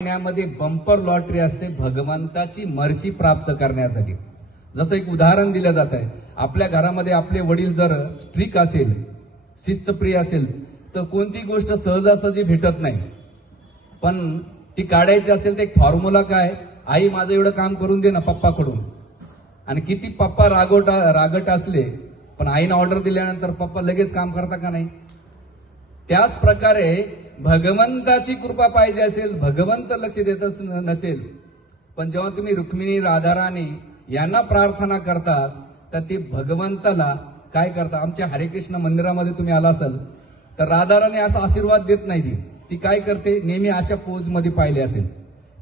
महिन्यामध्ये bumper lottery असते भगवंताची मर्जी प्राप्त करण्यासाठी। जसं एक उदाहरण दिलं जात आहे, आपल्या घरामध्ये आपले वडील जर स्ट्रिक असेल, शिस्तप्रिय असेल, तर कोणती गोष्ट सहजासहजी भेटत नाही, पण ती काढायची असेल तर एक फॉर्म्युला काय, आई माझं एवढं काम करून दे ना पप्पाकडून। आणि किती पप्पा रागट असले पण आईने ऑर्डर दिल्यानंतर पप्पा लगेच काम करता का नाही। त्याच प्रकारे भगवंताची कृपा पाहिजे असेल, भगवंत लक्ष देतच नसेल, पण जेव्हा तुम्ही रुक्मिणी राधाराणी यांना प्रार्थना करतात तर ते भगवंताला काय करता। आमच्या हरे कृष्ण मंदिरामध्ये तुम्ही आला असाल तर राधाराणी असा आशीर्वाद देत नाही, ती काय करते, नेहमी अशा पोज मध्ये पाहिले असेल।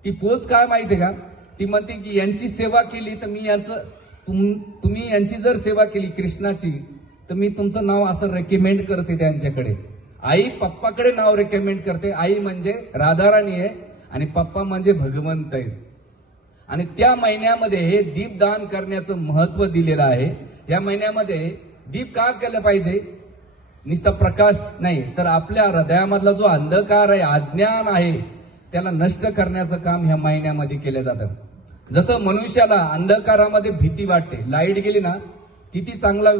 ती पोज काय माहितीये का, ती म्हणते की यांची सेवा केली तर मी यांचं तुम्ही यांची जर सेवा केली कृष्णाची तर मी तुमचं नाव असं रेकमेंड करते त्यांच्याकडे। आई पप्पाकडे नाव रेकमेंड करते, आई म्हणजे राधाराणी आहे आणि पप्पा म्हणजे भगवंत आहे। आणि त्या महिन्यामध्ये हे दीपदान करण्याचं महत्व दिलेलं आहे। या महिन्यामध्ये दीप का केलं पाहिजे, नुसता प्रकाश नाही तर आपल्या हृदयामधला जो अंधकार आहे, अज्ञान आहे, त्याला नष्ट करण्याचं काम ह्या महिन्यामध्ये केलं जातं। जसं मनुष्याला अंधकारामध्ये भीती वाटते, लाईट गेली ना, किती चांगला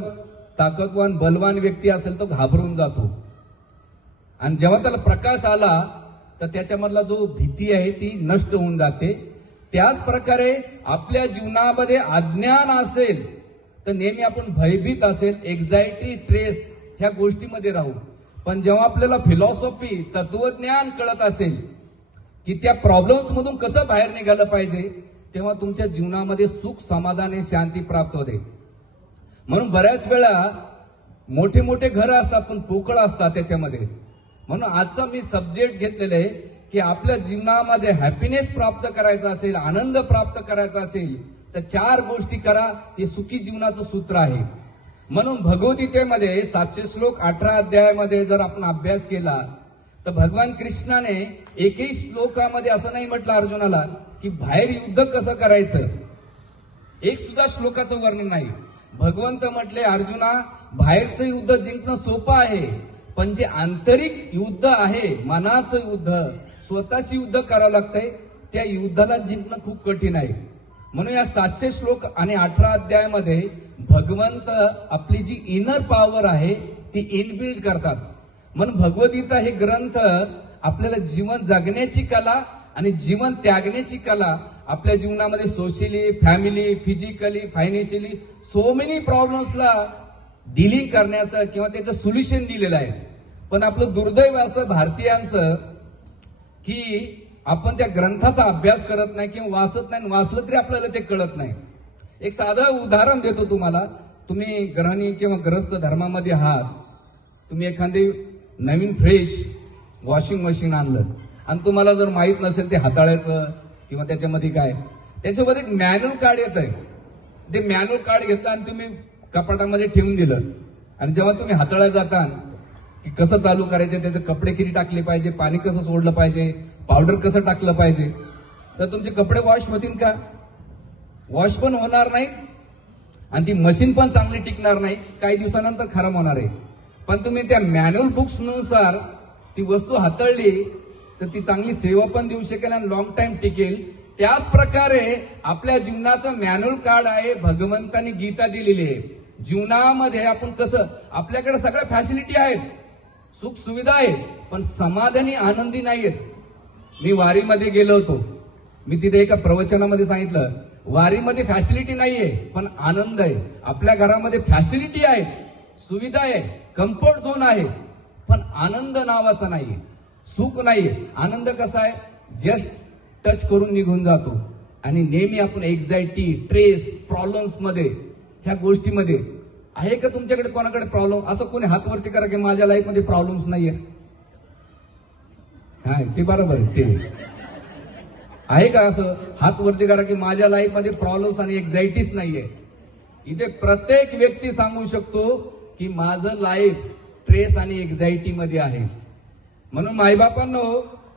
ताकदवान बलवान व्यक्ती असेल तो घाबरून जातो, आणि जेव्हा त्याला प्रकाश आला तर त्याच्यामधला जो भीती आहे ती नष्ट होऊन जाते। त्याच प्रकारे आपल्या जीवनामध्ये अज्ञान असेल तर नेहमी आपण भयभीत असेल, एक्झायटी, स्ट्रेस ह्या गोष्टीमध्ये राहू। पण जेव्हा आपल्याला फिलॉसॉफी, तत्वज्ञान कळत असेल की त्या प्रॉब्लेम्स मधून कसं बाहेर निघालं पाहिजे, तेव्हा तुमच्या जीवनामध्ये सुख, समाधान आणि शांती प्राप्त होते। म्हणून बऱ्याच वेळा मोठे मोठे घर असतात पण पोकळ असतात त्याच्यामध्ये। म्हणून आजचा मी सब्जेक्ट घेतलेला आहे की आपल्या जीवनामध्ये हॅपीनेस प्राप्त करायचा असेल, आनंद प्राप्त करायचा असेल तर 4 गोष्टी करा, हे सुखी जीवनाचं सूत्र आहे। म्हणून भगवद्गीतेमध्ये 700 श्लोक 18 अध्यायामध्ये जर आपण अभ्यास केला तर भगवान कृष्णाने एकही श्लोकामध्ये असं नाही म्हटलं अर्जुनाला की बाहेर युद्ध कसं करायचं, एक सुद्धा श्लोकाचं वर्णन नाही। भगवंत म्हटले, अर्जुना बाहेरचं युद्ध जिंकणं सोपं आहे, पण जे आंतरिक युद्ध आहे, मनाचं युद्ध, स्वतःशी युद्ध करावं लागतंय, त्या युद्धाला जिंकणं खूप कठीण आहे। म्हणून या 700 श्लोक आणि 18 अध्यायामध्ये भगवंत आपली जी इनर पॉवर आहे ती इनबिल्ड करतात। म्हणून भगवद्गीता हे ग्रंथ आपल्याला जीवन जगण्याची कला आणि जीवन त्यागण्याची कला, आपल्या जीवनामध्ये socially, family, physically, financially so many प्रॉब्लेम्सला डीलिंग करण्याचं किंवा त्याचं सोल्युशन दिलेलं आहे। पण आपलं दुर्दैव असं भारतीयांचं की आपण त्या ग्रंथाचा अभ्यास करत नाही किंवा वाचत नाही, वाचलं तरी आपल्याला ते कळत नाही। एक साधं उदाहरण देतो तुम्हाला, तुम्ही गृहिणी किंवा ग्रस्त धर्मामध्ये आहात, तुम्ही एखादी नवीन फ्रेश वॉशिंग मशीन आणलं आणि तुम्हाला जर माहित नसेल ते हाताळायचं किंवा त्याच्यामध्ये काय, त्याच्यामध्ये एक मॅन्युअल कार्ड येत आहे, ते मॅन्युअल कार्ड घेतलं आणि तुम्ही कपाटामध्ये ठेवून दिलं, आणि जेव्हा तुम्ही हाताळायला जाता की कसं चालू करायचं, त्याचे कपडे किती टाकले पाहिजे, पाणी कसं सोडलं पाहिजे, पावडर कसं टाकलं पाहिजे, तर तुमचे कपडे वॉश होतील का, वॉश पण होणार नाही आणि ती मशीन पण चांगली टिकणार नाही, काही दिवसानंतर खराब होणार आहे। पण तुम्ही त्या मॅन्युअल बुक्स नुसार ती वस्तू हाताळली तर ती चांगली सेवा पण देऊ शकेल आणि लॉंग टाइम टिकेल। त्याच प्रकारे आपल्या जीवनाचं मॅन्युअल कार्ड आहे, भगवंतांनी गीता दिलेली आहे। जीवनामध्ये आपण कसं, आपल्याकडे सगळ्या फॅसिलिटी आहेत, सुख सुविधा आहेत, पण समाधानी आनंदी नाहीयेत। मी वारीमध्ये गेलो होतो, मी तिथे एका प्रवचनामध्ये सांगितलं, वारीमध्ये फॅसिलिटी नाहीये पण आनंद आहे। आपल्या घरामध्ये फॅसिलिटी आहे, सुविधा आहे, कम्फर्ट झोन आहे, पण आनंद नावाचा नाहीये, सुख नाहीये। आनंद कसा आहे, जस्ट टच करून निघून जातो, आणि नेहमी आपण एक्झायटी, स्ट्रेस, प्रॉब्लेम्स मध्ये, ह्या गोष्टीमध्ये आहे का तुमच्याकडे कोणाकडे प्रॉब्लेम, असं कोणी हात वरती करा की माझ्या लाईफ मध्ये प्रॉब्लेम्स नाहीये, हा ते बरोबर आहे, ते आहे का, असं हात वरती करा की माझ्या लाईफ मध्ये प्रॉब्लेम्स आणि एक्झायटीच नाहीये। इथे प्रत्येक व्यक्ती सांगू शकतो की माझं लाईफ स्ट्रेस आणि एक्झायटी मध्ये आहे। म्हणून मायबापांनो,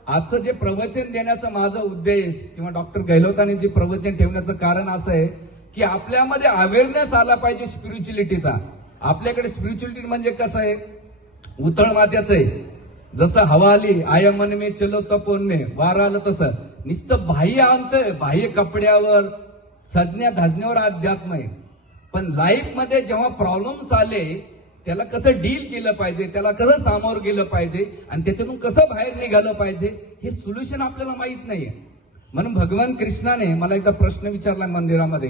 आजचं जे प्रवचन देण्याचा माझा उद्देश किंवा डॉक्टर गहलोतांनी जे प्रवचन ठेवण्याचं कारण असं आहे की आपल्यामध्ये अवेअरनेस आला पाहिजे स्पिरिच्युअलिटीचा। आपल्याकडे स्पिरिच्युअलिटी म्हणजे कसं आहे, उथळ माथ्याचं आहे, जसं हवा आली आया मन में चलो तपोन में, वारा आलं तसं नुसतं बाह्य कपड्यावर सजण्या धाजण्यावर अध्यात्म आहे, पण लाईफ मध्ये जेव्हा प्रॉब्लेम्स आले त्याला कसं डील केलं पाहिजे, त्याला कसं सामोरं गेलं पाहिजे आणि त्याच्यातून कसं बाहेर निघालं पाहिजे हे सोल्युशन आपल्याला माहित नाहीये. म्हणून भगवान कृष्णाने मला एकदा प्रश्न विचारला मंदिरामध्ये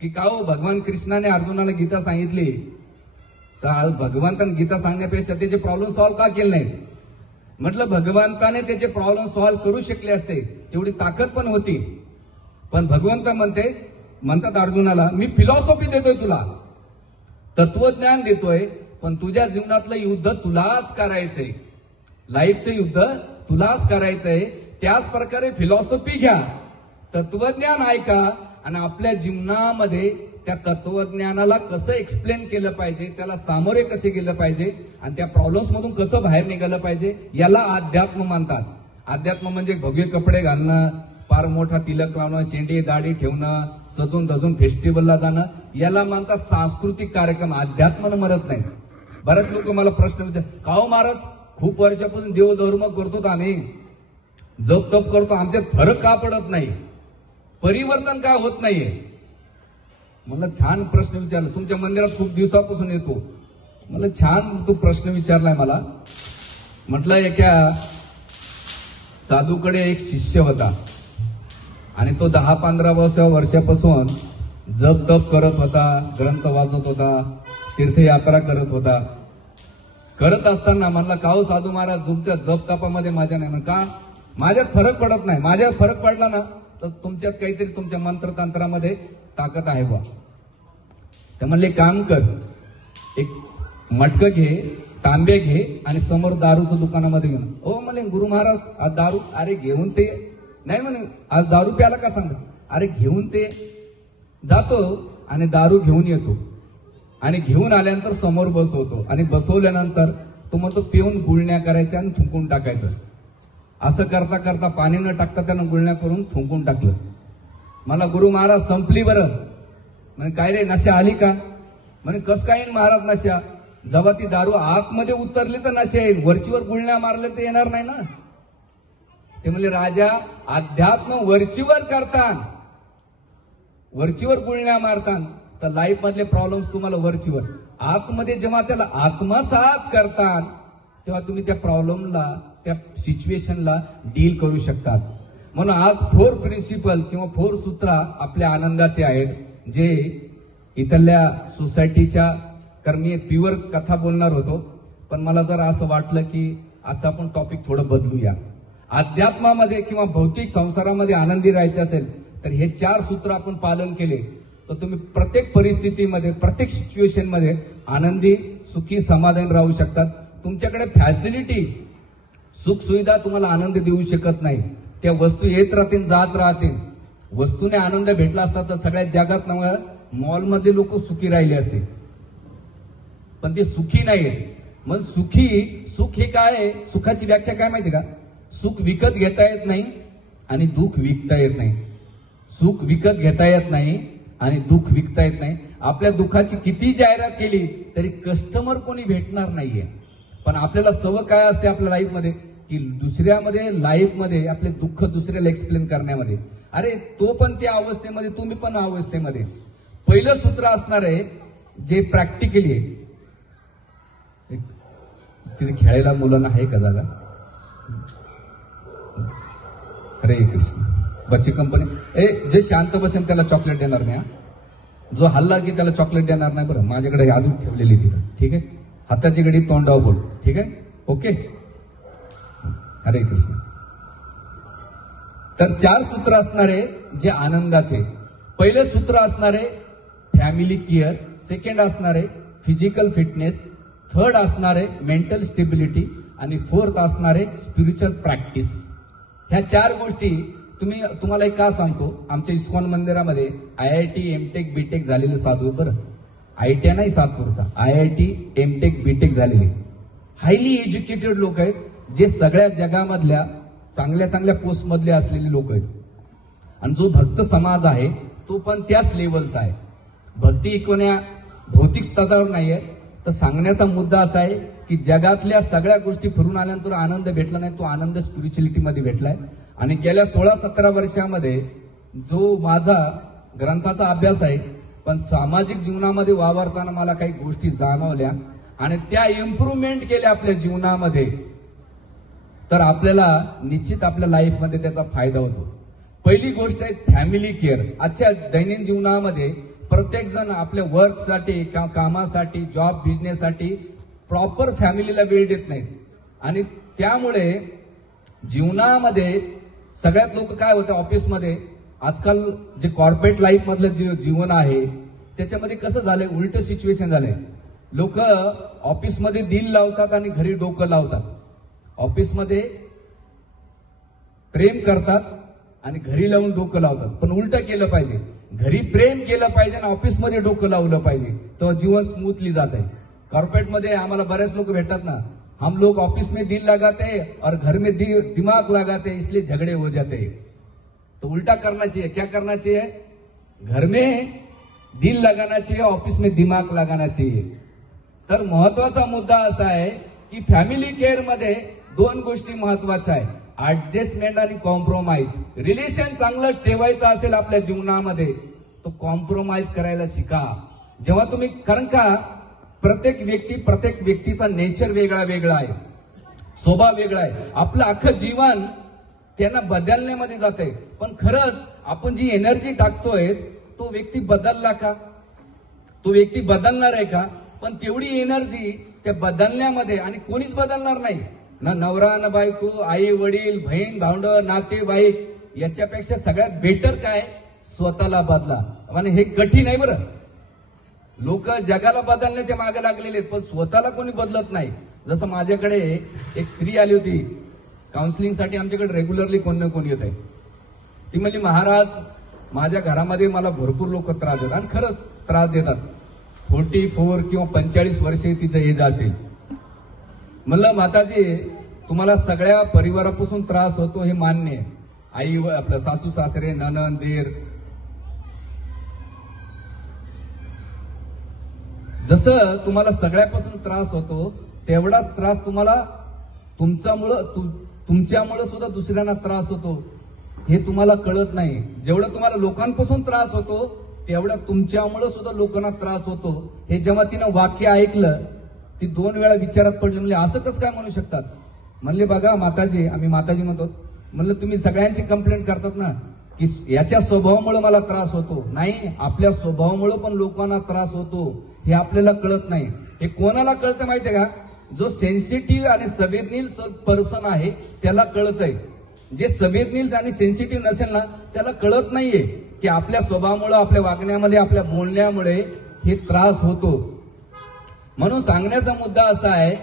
की का हो भगवान कृष्णाने अर्जुनाला गीता सांगितली, तर भगवंताने गीता सांगण्यापेक्षा त्याचे प्रॉब्लेम सॉल्व्ह का केले नाहीत? म्हटलं भगवंताने त्याचे प्रॉब्लेम सॉल्व्ह करू शकले असते, तेवढी ताकद पण होती, पण भगवंत म्हणतात अर्जुनाला मी फिलॉसॉफी देतोय तुला, तत्वज्ञान देतोय, पण तुझ्या जीवनातलं युद्ध तुलाच करायचंय, लाईफचं युद्ध तुलाच करायचंय. त्याच प्रकारे फिलॉसॉफी घ्या, तत्वज्ञान ऐका आणि आपल्या जीवनामध्ये त्या तत्वज्ञानाला कसं एक्सप्लेन केलं पाहिजे, त्याला सामोरे कसे गेलं पाहिजे आणि त्या प्रॉब्लेम्स मधून कसं बाहेर निघालं पाहिजे, याला अध्यात्म म्हणतात. अध्यात्म म्हणजे भगवे कपडे घालणं, फार मोठा तिलक लावणं, शेंडी दाढी ठेवणं, सजून धजून फेस्टिवलला जाणं, याला म्हणतात सांस्कृतिक कार्यक्रम. अध्यात्मानं मरत नाही. बरेच लोक मला प्रश्न विचारतात, का हो महाराज खूप वर्षापासून देवधर्म करतो, आम्ही जप तप करतो, आमच्यात फरक का पडत नाही, परिवर्तन का होत नाहीये? मला छान प्रश्न विचारला. तुमच्या मंदिरात खूप दिवसापासून येतो, मला छान तो प्रश्न विचारलाय मला. म्हटलं एका साधूकडे एक शिष्य होता आणि तो 10-15 वर्षापासून जप तप करत होता, ग्रंथ वाचत होता, तीर्थयात्रा करत होता. करत असताना म्हणला का हो साधू महाराज तुमच्या जप तपामध्ये माझ्या नाही. का माझ्यात फरक पडत नाही? माझ्यात फरक पडला ना तर तुमच्यात काहीतरी तुमच्या मंत्रतंत्रामध्ये ताकद आहे बा. तर म्हणले काम कर, एक मटकं घे, तांबे घे आणि समोर दारूचं दुकानामध्ये घेऊन. हो म्हणे गुरु महाराज आज दारू, अरे घेऊन ते नाही म्हणे, आज दारू प्याला का सांग, अरे घेऊन ते जातो आणि दारू घेऊन येतो आणि घेऊन आल्यानंतर समोर बसवतो आणि बसवल्यानंतर तो म्हणतो पिऊन गुळण्या करायच्या आणि थुंकून टाकायचं. असं करता करता पाणी न टाकता त्यानं गुळण्या करून थुंकून टाकलं. मला गुरु महाराज संपली बरं. म्हणे काय रे नशा आली का? म्हणे कस काय येईल महाराज नशा, जेव्हा ती दारू आतमध्ये उतरली तर नशा येईल, वरचीवर गुळण्या मारले तर येणार नाही ना. ते म्हणले राजा अध्यात्म वरचीवर करतान, वरचीवर गुळण्या मारतान तर लाईफ मधले प्रॉब्लेम्स तुम्हाला वरचीवर, आतमध्ये जेव्हा त्याला आत्मसात करतात तेव्हा तुम्ही त्या प्रॉब्लेमला, त्या सिच्युएशनला डील करू शकतात. म्हणून आज 4 प्रिन्सिपल किंवा 4 सूत्र आपल्या आनंदाचे आहेत, जे इथल्या सोसायटीच्या कर्मी प्युअर कथा बोलणार होतो, पण मला जर असं वाटलं की आजचा आपण टॉपिक थोडं बदलूया. अध्यात्मामध्ये किंवा भौतिक संसारामध्ये आनंदी राहायचे असेल तर हे 4 सूत्र आपण पालन केले तर तुम्ही प्रत्येक परिस्थितीमध्ये, प्रत्येक सिच्युएशनमध्ये आनंदी, सुखी, समाधान राहू शकतात. तुमच्याकडे फॅसिलिटी, सुख सुविधा तुम्हाला आनंद देऊ शकत नाही. त्या वस्तू येत राहतील, जात राहतील. वस्तूने आनंद भेटला असता तर सगळ्या जगात मॉलमध्ये लोक सुखी राहिले असते, पण ते सुखी नाहीत. मग सुख हे काय आहे? सुखाची व्याख्या काय माहिती का? सुख विकत घेता येत नाही आणि दुःख विकता येत नाही. सुख विकत घेता येत नाही आणि दुःख विकता येत नाही. आपल्या दुःखाची किती जाहिरात केली तरी कस्टमर कोणी भेटणार नाहीये. पण आपल्याला सवय काय असते आपल्या लाईफमध्ये की दुसऱ्यामध्ये, लाईफमध्ये आपले दुःख दुसऱ्याला एक्सप्लेन करण्यामध्ये. अरे तो पण त्या अवस्थेमध्ये, तुम्ही पण अवस्थेमध्ये. पहिलं सूत्र असणार आहे जे प्रॅक्टिकली आहे. तिथे खेळायला मुलांना आहे का जागा? हरे कृष्ण. बच्ची कंपनी जे शांत बसेल त्याला चॉकलेट देणार नाही. जो हल्ला की त्याला चॉकलेट देणार नाही. बरं माझ्याकडे अजून ठेवलेली तिथं, ठीक आहे. हाताची घडी तोंडावर बोल, ठीक आहे, ओके. हरे कृष्ण. तर 4 सूत्र असणारे जे आनंदाचे. पहिले सूत्र असणारे फॅमिली केअर, सेकंड असणारे फिजिकल फिटनेस, थर्ड असणारे मेंटल स्टेबिलिटी आणि 4th असणारे स्पिरिच्युअल प्रॅक्टिस. ह्या 4 गोष्टी तुम्हाला एक का सांगतो, आमच्या इस्कॉन मंदिरामध्ये IIT एमटेक बीटेक झालेले साधू, बरं IIT नाही सातपूरचा, IIT एमटेक बीटेक झालेले हायली एज्युकेटेड लोक आहेत, जे सगळ्या जगामधल्या चांगल्या चांगल्या पोस्ट मधले असलेले लोक आहेत. आणि जो भक्त समाज आहे तो पण त्याच लेवलचा आहे. भक्ती कोण्या भौतिक स्तरावर नाहीये. तर सांगण्याचा मुद्दा असा आहे की जगातल्या सगळ्या गोष्टी फिरून आल्यानंतर आनंद भेटला नाही, तो आनंद स्पिरिच्युअलिटी मध्ये भेटलाय. आणि गेल्या 16-17 वर्षामध्ये जो माझा ग्रंथाचा अभ्यास आहे, पण सामाजिक जीवनामध्ये वावरताना मला काही गोष्टी जाणवल्या आणि त्या इम्प्रूव्हमेंट केल्या आपल्या जीवनामध्ये, तर आपल्याला निश्चित आपल्या लाईफमध्ये त्याचा फायदा होतो. पहिली गोष्ट आहे फॅमिली केअर. आजच्या दैनंदिन जीवनामध्ये प्रत्येक जण आपल्या वर्कसाठी, कामासाठी, जॉब, बिझनेससाठी प्रॉपर फॅमिलीला वेळ देत नाहीत आणि त्यामुळे जीवनामध्ये सगळ्यात लोक काय होतं, ऑफिसमध्ये आजकाल जे कॉर्पोरेट लाईफ मधलं जे जीवन आहे त्याच्यामध्ये कसं झालंय, उलट सिच्युएशन झालंय. लोक ऑफिसमध्ये दिल लावतात आणि घरी डोकं लावतात. ऑफिसमध्ये प्रेम करतात आणि घरी लावून डोकं लावतात. पण उलट केलं पाहिजे, घरी प्रेम केलं पाहिजे आणि ऑफिसमध्ये डोकं लावलं पाहिजे, तर जीवन स्मूथली जात आहे. कॉर्पोरेटमध्ये आम्हाला बरेच लोक भेटतात ना, हम लोग ऑफिस में दिल लगाते हैं और घर में दिमाग लगाते हैं, इसलिए झगड़े हो जाते हैं. तो उल्टा करना चाहिए. क्या करना चाहिए? घर में दिल लगाना चाहिए, ऑफिस में दिमाग लगाना चाहिए. तर महत्वाचा मुद्दा असा आहे की फॅमिली केअर मध्ये दोन गोष्टी महत्वाच्या आहेत, ऍडजस्टमेंट आणि कॉम्प्रोमाइज. रिलेशन चांगलं ठेवायचं असेल आपल्या जीवनामध्ये तो कॉम्प्रोमाइज करायला शिका. जेव्हा तुम्ही, कारण का प्रत्येक व्यक्तीचा नेचर वेगळा वेगळा आहे, स्वभाव वेगळा आहे. आपलं अख्खं जीवन त्यांना बदलण्यामध्ये जात आहे. पण खरंच आपण जी एनर्जी टाकतोय तो व्यक्ती बदलला का? तो व्यक्ती बदलणार आहे का? पण तेवढी एनर्जी त्या बदलण्यामध्ये, आणि कोणीच बदलणार नाही ना, नवरा ना बायको, आई वडील, बहीण भावंड, नातेवाईक. याच्यापेक्षा सगळ्यात बेटर काय, स्वतःला बदला. म्हणजे हे कठीण आहे बरं. लोक जगाला बदलण्याच्या मागे लागलेले आहेत पण स्वतःला कोणी बदलत नाही. जसं माझ्याकडे एक स्त्री आली होती काउन्सिलिंगसाठी, आमच्याकडे रेग्युलरली कोण ना कोण येत आहे. ती म्हणली, महाराज माझ्या घरामध्ये मला भरपूर लोक त्रास देतात. आणि खरंच त्रास देतात. 44 किंवा 45 वर्षे तिचं एज असेल. म्हणलं, माताजी तुम्हाला सगळ्या परिवारापासून त्रास होतो हे मान्य आहे, आई, आपलं सासू सासरे, नणंद, दीर. जसं तुम्हाला सगळ्यापासून त्रास होतो तेवढाच त्रास तुम्हाला तुमच्यामुळं सुद्धा दुसऱ्यांना त्रास होतो, हे तुम्हाला कळत नाही. जेवढं तुम्हाला लोकांपासून त्रास होतो तेवढा तुमच्यामुळं सुद्धा लोकांना त्रास होतो. हे जेव्हा तिनं वाक्य ऐकलं ती 2 वेळा विचारात पडली. म्हणजे असं कसं काय म्हणू शकतात? म्हणले, बघा माताजी, आम्ही माताजी म्हणतो. म्हणलं, तुम्ही सगळ्यांची कंप्लेंट करतात ना की याच्या स्वभावामुळे मला त्रास होतो. नाही, आपल्या स्वभावामुळे पण लोकांना त्रास होतो, हे आपल्याला कळत नाही. हे कोणाला कळतं माहितीये का? जो सेन्सिटिव्ह आणि संवेदनशील पर्सन आहे त्याला कळत आहे. जे संवेदनशील आणि सेन्सिटिव्ह नसेल ना त्याला कळत नाहीये की आपल्या स्वभावामुळे, आपल्या वागण्यामध्ये, आपल्या बोलण्यामुळे हे त्रास होतो. म्हणून सांगण्याचा मुद्दा असा आहे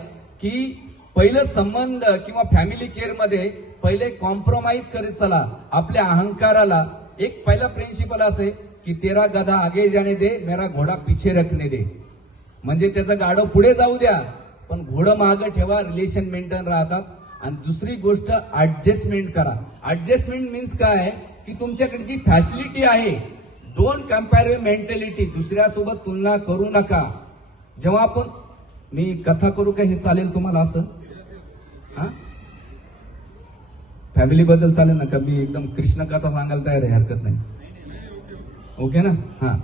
की पहिलं संबंध किंवा फॅमिली केअर मध्ये पहिले कॉम्प्रोमाइज करत चला. आपल्या अहंकाराला एक पहिला प्रिन्सिपल असे की तेरा गधा आगे जाने दे, मेरा घोडा पीछे रखने दे. म्हणजे त्याचं गाडं पुढे जाऊ द्या पण घोडं मागं ठेवा, रिलेशन मेंटेन राहतात. आणि दुसरी गोष्ट ऍडजस्टमेंट करा. ऍडजस्टमेंट मीन्स काय की तुमच्याकडे जी फॅसिलिटी आहे, डोंट कम्पॅरिव्ह मेंटॅलिटी, दुसऱ्यासोबत तुलना करू नका. जेव्हा आपण, मी कथा करू का, हे चालेल तुम्हाला असं? हा, फॅमिली बद्दल चालेल ना का? मी एकदम कृष्ण कथा सांगायला तयार आहे, हरकत नाही. ओके ना? हा,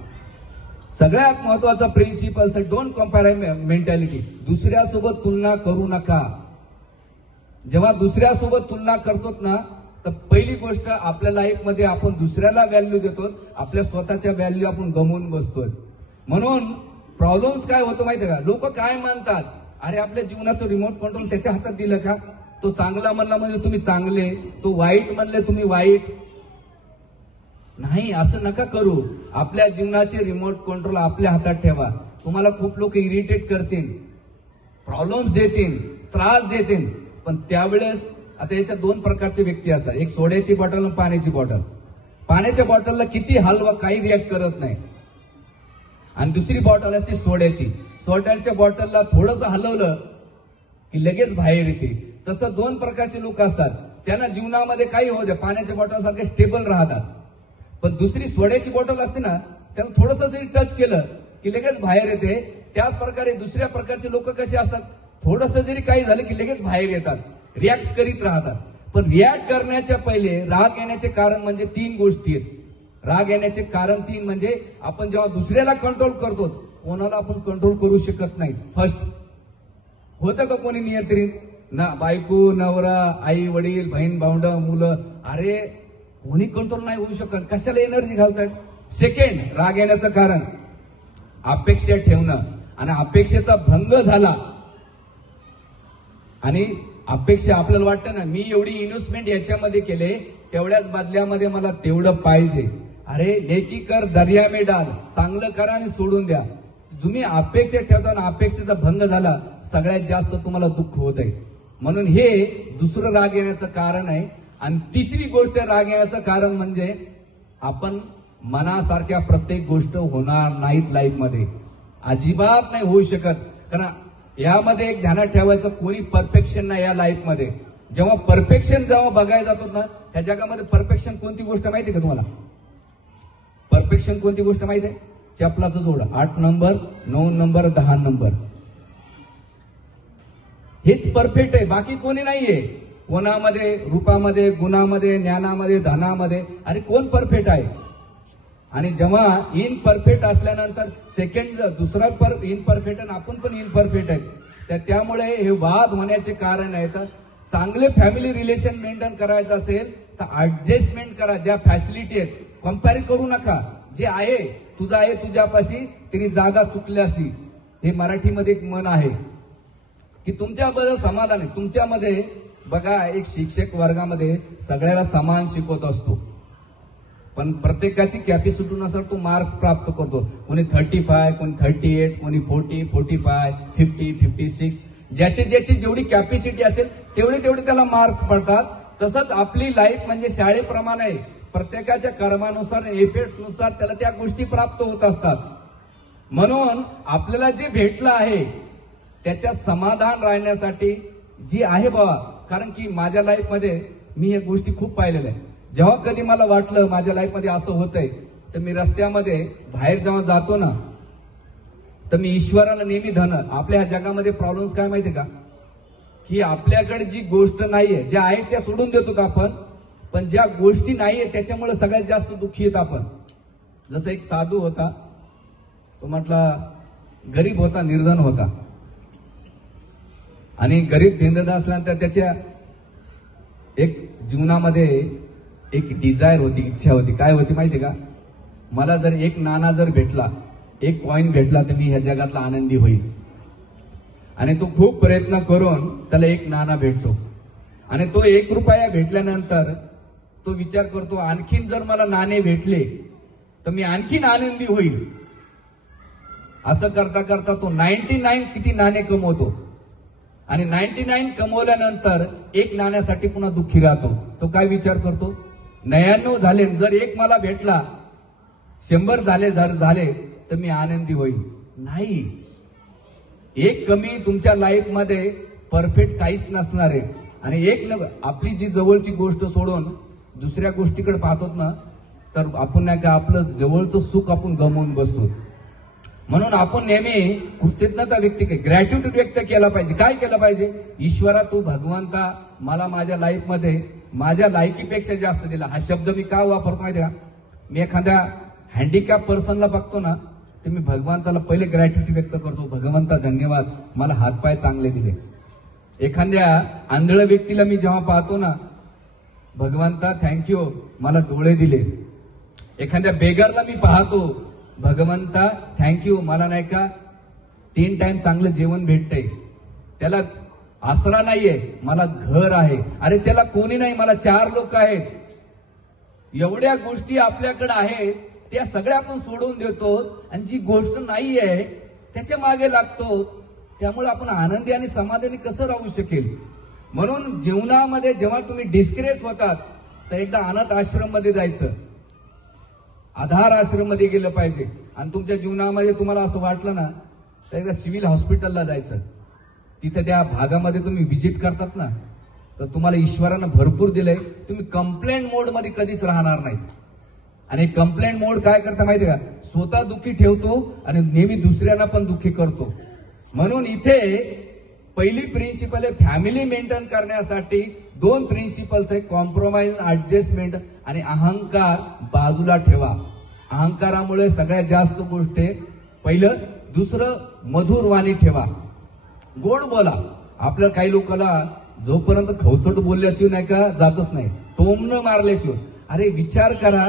सगळ्यात महत्वाचा प्रिन्सिपल आहे डोंट कम्पॅरिव्ह मेंटॅलिटी. दुसऱ्यासोबत तुलना करू नका. जेव्हा दुसऱ्यासोबत तुलना करतो ना तर पहिली गोष्ट आपल्या लाईफमध्ये आपण दुसऱ्याला व्हॅल्यू देतो, आपल्या स्वतःच्या व्हॅल्यू आपण गमवून बसतोय. म्हणून प्रॉब्लेम्स काय होतो माहितीये का? लोक काय मानतात, अरे आपल्या जीवनाचं रिमोट कंट्रोल त्याच्या हातात दिलं का? तो चांगला म्हणला म्हणजे तुम्ही चांगले, तो वाईट म्हणले तुम्ही वाईट. नाही, असं नका करू. आपल्या जीवनाचे रिमोट कंट्रोल आपल्या हातात ठेवा. तुम्हाला खूप लोक इरिटेट करतील, प्रॉब्लेम्स देतील, त्रास देतील, पण त्यावेळेस आता याच्या 2 प्रकारचे व्यक्ती असतात. एक सोड्याची बॉटल आणि पाण्याची बॉटल. पाण्याच्या बॉटलला किती हलवा काही रिॲक्ट करत नाही. आणि दुसरी बॉटल असते सोड्याची. सोड्याच्या बॉटलला थोडंसं हलवलं की लगेच बाहेर येते. तसं 2 प्रकारचे लोक असतात. त्यांना जीवनामध्ये काही होऊ द्या, पाण्याच्या बॉटल सारखे स्टेबल राहतात. पण दुसरी सोड्याची बॉटल असते ना, त्याला थोडंसं जरी टच केलं की लगेच बाहेर येते. त्याच प्रकारे दुसऱ्या प्रकारचे लोक कसे असतात, थोडंसं जरी काही झालं की लगेच बाहेर येतात, रिॲक्ट करीत राहतात. पण रिॲक्ट करण्याच्या पहिले राग येण्याचे कारण म्हणजे 3 गोष्टी आहेत. राग येण्याचे कारण 3 म्हणजे आपण जेव्हा दुसऱ्याला कंट्रोल करतो, कोणाला आपण कंट्रोल करू शकत नाही. फर्स्ट होतं का कोणी नियंत्रित? ना बायको, नवरा, आई वडील, बहीण भावंड, मुलं, अरे कोणी कंट्रोल नाही होऊ शकत. कशाला एनर्जी घालतायत? सेकंड, राग येण्याचं कारण अपेक्षा ठेवणं, आणि अपेक्षेचा भंग झाला आणि अपेक्षा आपल्याला वाटतं ना, मी एवढी इन्व्हेस्टमेंट याच्यामध्ये केले, तेवढ्याच बदल्यामध्ये मला तेवढं पाहिजे. अरे नेकी कर दर्या में डाल, चांगलं करा आणि सोडून द्या. तुम्ही अपेक्षा ठेवताना अपेक्षेचा भंग झाला, सगळ्यात जास्त तुम्हाला दुःख होत आहे. म्हणून हे दुसरं राग येण्याचं कारण आहे. आणि तिसरी गोष्ट राग येण्याचं कारण म्हणजे आपण मनासारख्या प्रत्येक गोष्ट होणार नाहीत लाईफमध्ये, अजिबात नाही होऊ शकत. कारण यामध्ये एक ध्यानात ठेवायचं, कोणी परफेक्शन नाही या लाईफमध्ये. जेव्हा परफेक्शन जेव्हा बघायला जातो ना, त्या जगामध्ये परफेक्शन कोणती गोष्ट माहिती आहे का तुम्हाला? परफेक्शन कोणती गोष्ट माहिती आहे? चपलाचं जोड 8 नंबर, 9 नंबर, 10 नंबर, हेच परफेक्ट आहे, बाकी कोणी नाहीये. कोणामध्ये, रूपामध्ये, गुणामध्ये, ज्ञानामध्ये, धनामध्ये, अरे कोण परफेक्ट आहे? आणि जेव्हा इनपरफेक्ट असल्यानंतर सेकंड दुसरा इनपरफेक्ट आणि आपण पण इनपरफेक्ट आहे, त्यामुळे हे वाद होण्याचे कारण आहे. तर चांगले फॅमिली रिलेशन मेंटेन करायचं असेल तर ऍडजस्टमेंट करा. ज्या फॅसिलिटी आहेत कंपेअर करू नका. जे आहे तुझं आहे तुझ्यापाशी, तरी जागा चुकल्यासी, हे मराठीमध्ये एक म्हण आहे की तुमच्याबद्दल समाधान आहे. तुमच्यामध्ये बघा, एक शिक्षक वर्गामध्ये सगळ्याला समान शिकवत असतो, पण प्रत्येकाची कॅपॅसिटी नुसार तो मार्क्स प्राप्त करतो. कोणी 35, कोणी 38, कोणी 40, 45, 50, 56, ज्याची जेवढी कॅपॅसिटी असेल तेवढे त्याला मार्क्स पडतात. तसंच आपली लाईफ म्हणजे शाळेप्रमाणे आहे. प्रत्येकाच्या कर्मानुसार, एफर्ट्सनुसार त्याला त्या गोष्टी प्राप्त होत असतात. म्हणून आपल्याला जे भेटलं आहे त्याच्यात समाधान राहण्यासाठी जी आहे बाबा, कारण की माझ्या लाईफमध्ये मी या गोष्टी खूप पाहिलेल्या आहे. जेव्हा कधी मला वाटलं माझ्या लाईफमध्ये असं होतंय, तर मी रस्त्यामध्ये बाहेर जेव्हा जातो ना, तर मी ईश्वराला नेहमी आपल्या ह्या जगामध्ये प्रॉब्लेम्स काय माहितीये का, की आपल्याकडे जी गोष्ट नाहीये, ज्या आहेत त्या सोडून देतो का आपण, पण ज्या गोष्टी नाहीये त्याच्यामुळे सगळ्यात जास्त दुःखी आहेत आपण. जसं एक साधू होता, तो म्हटला गरीब होता, निर्धन होता, आणि गरीब निर्धन असल्यानंतर त्याच्या एक जीवनामध्ये एक डिझायर होती, इच्छा होती. काय होती माहितीये का? मला जर एक नाणा जर भेटला, एक कॉइन भेटला, तर मी ह्या जगातला आनंदी होईल. आणि तो खूप प्रयत्न करून त्याला एक नाणा भेटतो, आणि तो 1 रुपया भेटल्यानंतर तो विचार करतो, आणखीन जर मला नाणे भेटले तर मी आणखीन आनंदी होईल. असं करता करता तो 99 किती नाणे कमवतो, आणि 99 कमवल्यानंतर एक नाण्यासाठी पुन्हा दुःखी राहतो. तो काय विचार करतो, 99 झाले, जर एक मला भेटला, 100 झाले तर मी आनंदी होईल. नाही, एक कमी तुमच्या लाईफमध्ये परफेक्ट काहीच नसणार आहे. आणि आपली जी जवळची गोष्ट सोडून दुसऱ्या गोष्टीकडे पाहतो ना, तर आपण नाही का आपलं जवळचं सुख आपण गमावून बसतो. म्हणून आपण नेहमी कृतज्ञता व्यक्त ग्रॅटिट्यूड व्यक्त केला पाहिजे. काय केलं पाहिजे? ईश्वरा, तू भगवंता मला माझ्या लाईफमध्ये माझ्या लायकीपेक्षा जास्त दिला. हा शब्द मी का वापरतो माहिती का? मी एखाद्या हँडिकॅप पर्सनला बघतो ना, तर मी भगवंताला पहिले ग्रॅटिट्यूड व्यक्त करतो, भगवंता धन्यवाद, मला हातपाय चांगले दिले. एखाद्या आंधळ व्यक्तीला मी जेव्हा पाहतो ना, भगवंता थँक्यू, मला डोळे दिले. एखाद्या बेगरला मी पाहतो, भगवंता थँक्यू, मला नाही का 3 टाइम चांगलं जेवण भेटतंय. त्याला आसरा नाहीये, मला घर आहे. अरे त्याला कोणी नाही, मला 4 लोक आहेत. एवढ्या गोष्टी आपल्याकडे आहेत, त्या सगळ्या आपण सोडून देतो, आणि जी गोष्ट नाहीये त्याच्या मागे लागतो. त्यामुळे आपण आनंदी आणि समाधानी कसं राहू शकेल? म्हणून जीवनामध्ये जेव्हा तुम्ही डिस्क्रेस होतात, तर एकदा अनाथ आश्रम मध्ये जायचं, आधार आश्रम मध्ये गेलं पाहिजे. आणि तुमच्या जीवनामध्ये तुम्हाला असं वाटलं ना, तर एकदा सिव्हिल हॉस्पिटलला जायचं. तिथे त्या भागामध्ये तुम्ही व्हिजिट करतात ना, तर तुम्हाला ईश्वरानं भरपूर दिलंय. तुम्ही कंप्लेंट मोड मध्ये कधीच राहणार नाहीत. आणि कंप्लेंट मोड काय करता माहिती का? स्वतः दुःखी ठेवतो आणि नेहमी दुसऱ्यांना पण दुःखी करतो. म्हणून इथे पहिली प्रिन्सिपल आहे फॅमिली मेंटेन करण्यासाठी 2 प्रिन्सिपल्स आहे, कॉम्प्रोमाइज, ऍडजस्टमेंट आणि अहंकार बाजूला ठेवा. अहंकारामुळे सगळ्यात जास्त गोष्ट आहे. पहिलं. दुसरं, मधुर वाणी ठेवा, गोड बोला. आपल्या काही लोकांना जोपर्यंत खवचट बोलल्याशिवाय नाही का जातच नाही, टोमणं मारल्याशिवाय. अरे विचार करा,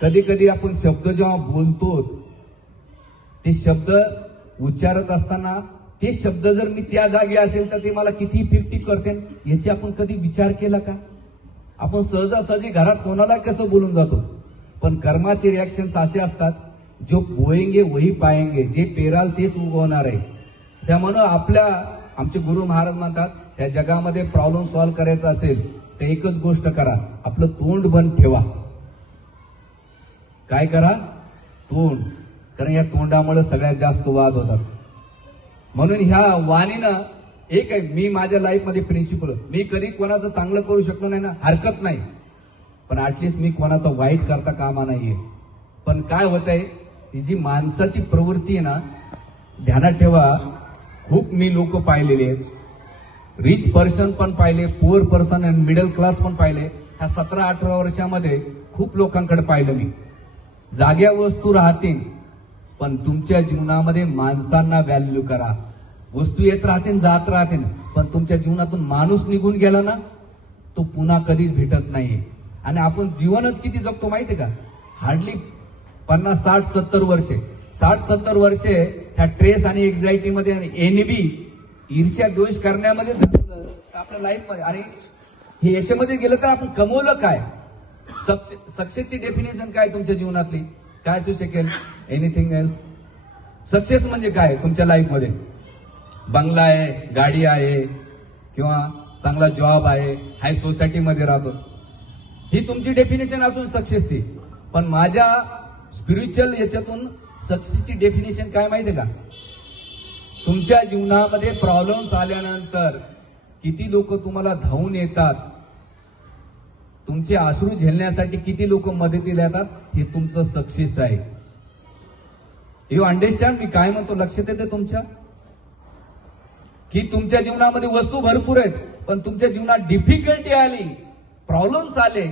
कधी कधी आपण शब्द जेव्हा बोलतो ते शब्द उच्चारत असताना ते शब्द जर मी त्या जागी असेल तर ते मला किती इफेक्टिव्ह करते याची आपण कधी विचार केला का? आपण सहजासहजी घरात कोणाला कसं बोलून जातो, पण कर्माचे रिॲक्शन्स असे असतात, जो बोएंगे वही पाएंगे, जे पेराल तेच उगवणार आहे. त्यामुळे आमचे गुरु महाराज म्हणतात, या जगामध्ये प्रॉब्लेम सॉल्व्ह करायचा असेल तर एकच गोष्ट करा, आपलं तोंड बंद ठेवा. काय करा? तोंड. कारण या तोंडामुळे सगळ्यात जास्त वाद होतात. म्हणून ह्या वाणीनं एक आहे, मी माझ्या लाईफमध्ये प्रिन्सिपल, मी कधी कोणाचं चांगलं करू शकलो नाही ना, हरकत नाही, पण ऍटलिस्ट मी कोणाचं वाईट करता कामा नाहीये. पण काय होतंय, ही जी माणसाची प्रवृत्ती आहे ना, ध्यानात ठेवा, खूप मी लोक पाहिलेले आहेत, रिच पर्सन पण पाहिले, पुअर पर्सन आणि मिडल क्लास पण पाहिले. ह्या 17-18 वर्षामध्ये खूप लोकांकडे पाहिलं मी. जाग्या वस्तू राहतील, पण तुमच्या जीवनामध्ये माणसांना व्हॅल्यू करा. वस्तू येत राहतील, जात राहतील, पण तुमच्या जीवनातून माणूस निघून गेला ना, तो पुन्हा कधीच भेटत नाही. आणि आपण जीवनच किती जगतो माहितीये का? हार्डली 50, 60, 70 वर्षे. 60-70 वर्षे ह्या ट्रेस आणि एन्झायटीमध्ये आणि एनबी, ईर्ष्या द्वेष करण्यामध्ये आपल्या लाईफमध्ये. आणि हे याच्यामध्ये गेलं तर आपण कमवलं काय? सक्सेसची डेफिनेशन काय तुमच्या जीवनातली? काय असू शकेल? Anything else? सक्सेस म्हणजे काय तुमच्या लाईफमध्ये? बंगला आहे, गाडी आहे, किंवा चांगला जॉब आहे, हाय सोसायटीमध्ये राहतो, ही तुमची डेफिनेशन असून सक्सेसची. पण माझ्या स्पिरिच्युअल याच्यातून सक्सेसची डेफिनेशन काय माहितीये का? तुमच्या जीवनामध्ये प्रॉब्लेम्स आल्यानंतर किती लोक तुम्हाला धावून येतात, तुमचे अश्रू झेलण्यासाठी किती लोक मदतीला येतात, हे तुमचं सक्सेस आहे. यू अंडरस्टँड मी काय म्हणतो? लक्षात येते तुमच्या? की तुमच्या जीवनामध्ये वस्तू भरपूर आहेत, पण तुमच्या जीवनात डिफिकल्टी आली, प्रॉब्लेम्स आले,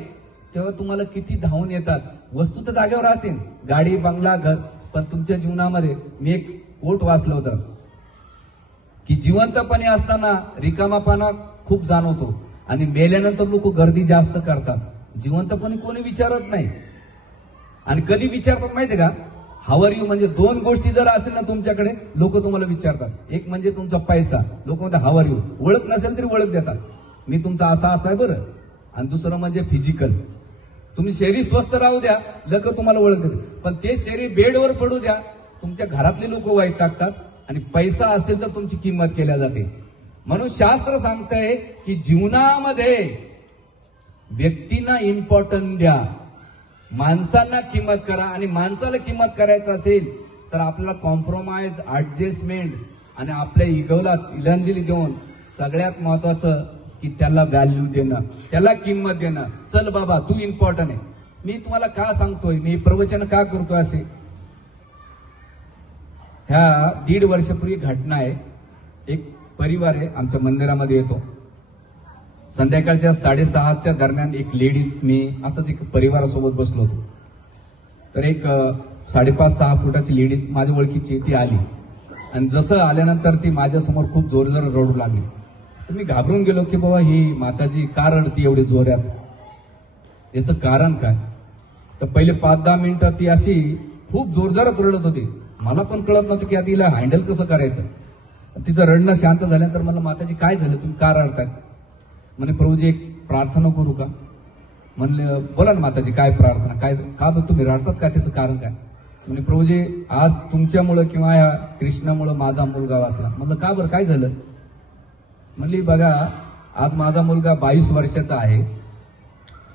तेव्हा तुम्हाला किती धावून येतात. वस्तू तर जागेवर राहतील, गाडी, बंगला, घर, पण तुमच्या जीवनामध्ये मी एक कोट वाचलं होतं की जिवंतपणे असताना रिकामापणा खूप जाणवतो आणि मेल्यानंतर लोक गर्दी जास्त करतात. जिवंतपणे कोणी विचारत नाही. आणि कधी विचारतात माहितीये का? हावर यू, म्हणजे 2 गोष्टी जर असेल ना तुमच्याकडे, लोक तुम्हाला विचारतात. एक म्हणजे तुमचा पैसा, लोक म्हणतात हावर यू, ओळख नसेल तरी ओळख देतात, मी तुमचा असा आहे बरं. आणि दुसरं म्हणजे फिजिकल, तुम्ही शरीर स्वस्थ राहू द्या, लोक तुम्हाला ओळख देतात. पण ते शरीर बेडवर पडू द्या, तुमच्या घरातले लोक वाईट टाकतात. आणि पैसा असेल तर तुमची किंमत केल्या जाते. म्हणून शास्त्र सांगतंय की जीवनामध्ये व्यक्तींना इम्पॉर्टन्स द्या, माणसांना किंमत करा. आणि माणसाला किंमत करायचं असेल तर आपल्याला कॉम्प्रोमाइज, ऍडजस्टमेंट आणि आपल्या इगोला तिलांजली देऊन सगळ्यात महत्वाचं की त्याला व्हॅल्यू देणं, त्याला किंमत देणं. चल बाबा, तू इम्पॉर्टंट आहे. मी तुम्हाला का सांगतोय, मी प्रवचन का करतोय असे? ह्या 1.5 वर्षापूर्वी घटना आहे. एक परिवार आहे, आमच्या मंदिरामध्ये येतो. संध्याकाळच्या 6:30च्या दरम्यान एक लेडीज, मी असंच एक परिवारासोबत बसलो होतो, तर एक 5.5-6 फुटाची लेडीज माझ्या ओळखीची ती आली. आणि जसं आल्यानंतर ती माझ्यासमोर खूप जोरजोर रडू लागली. तर मी घाबरून गेलो की बाबा ही माताजी का रडती एवढी जोरात, याचं कारण काय? तर पहिले 5-10 मिनिटं ती अशी खूप जोरजोरात रडत होती. मला पण कळत नव्हतं की आता हिला हँडल कसं करायचं. तिचं रडणं शांत झाल्यानंतर म्हणलं, माताजी काय झालं, तुम्ही का रडताय? म्हणे, प्रभूजी एक प्रार्थना करू का? म्हणले, बोला ना माताजी, काय प्रार्थना, काय का तुम्ही रडतात का, त्याचं कारण काय? म्हणजे प्रभूजी, आज तुमच्यामुळं किंवा या कृष्णामुळं माझा मुलगा वाचला. म्हणलं, का बरं, काय झालं? म्हणली, बघा, आज माझा मुलगा 22 वर्षाचा आहे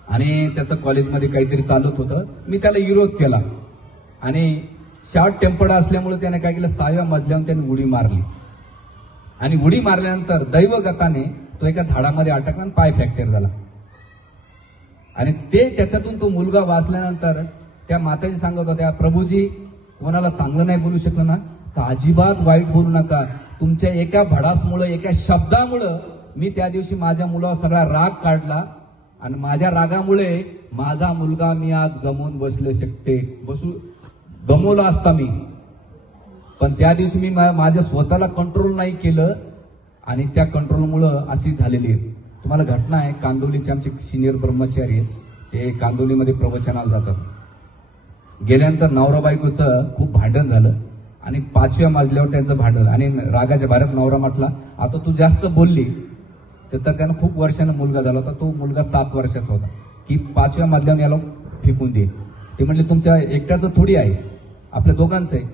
आणि त्याचं कॉलेजमध्ये काहीतरी चालत होतं. मी त्याला विरोध केला आणि शॉर्ट टेम्पर्ड असल्यामुळे त्याने काय केलं, 6व्या मजल्यावर त्याने उडी मारली. आणि उडी मारल्यानंतर दैवगताने तो एका झाडामध्ये अटकला आणि पाय फ्रॅक्चर झाला. आणि त्याच्यातून तो मुलगा वाचल्यानंतर त्या माताजी सांगत होत्या, प्रभूजी, कोणाला चांगलं नाही बोलू शकलं ना तर अजिबात वाईट बोलू नका. तुमच्या एका भडासमुळे, एका शब्दामुळं मी त्या दिवशी माझ्या मुलावर सगळा राग काढला आणि माझ्या रागामुळे माझा मुलगा मी आज गमवून गमवला असता मी. पण त्या दिवशी मी माझ्या स्वतःला कंट्रोल नाही केलं आणि त्या कंट्रोलमुळं अशी झालेली आहे. तुम्हाला घटना आहे, कांदोलीचे आमचे सिनियर ब्रह्मचारी आहेत, ते कांदोलीमध्ये प्रवचनाला जातात. गेल्यानंतर नवरा बायकोचं खूप भांडण झालं आणि 5व्या मजल्यावर त्यांचं भांडण आणि रागाच्या भारत नवरा म्हटला, आता तू जास्त बोलली तर त्यांना खूप वर्षानं मुलगा झाला होता. तो मुलगा 7 वर्षाचा होता की 5व्या मजल्यावर याला फेकून दे. ते म्हणले तुमच्या एकट्याचं थोडी आहे, आपल्या दोघांचं आहे,